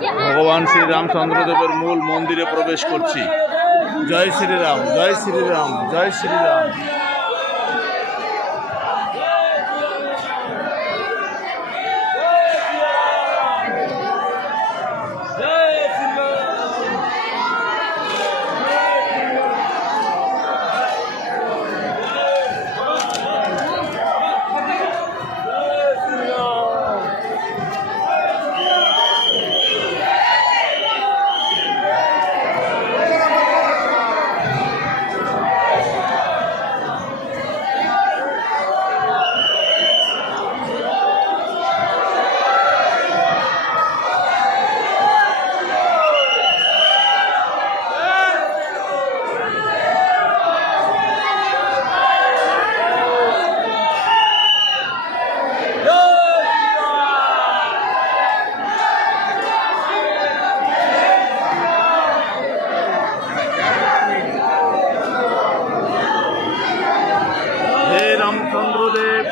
ভগবান শ্রী রামচন্দ্রদেবের মূল মন্দিরে প্রবেশ করছি। জয় শ্রীরাম জয় শ্রীরাম জয় শ্রীরাম হে রামচন্দ্রদেব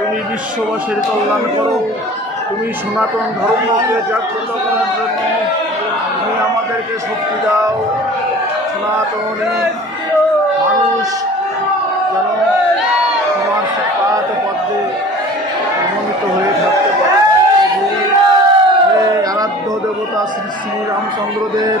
তুমি বিশ্ববাসীর কল্যাণ করো। তুমি সনাতন ধর্মকে জাগ্রত করার জন্য তুমি আমাদেরকে শক্তি দাও। সনাতনী মানুষ যেন তোমার পাত পদ্মে মনোনীত হয়ে থাকতে পারে। আরাধ্য দেবতা শ্রী শ্রী রামচন্দ্রদেব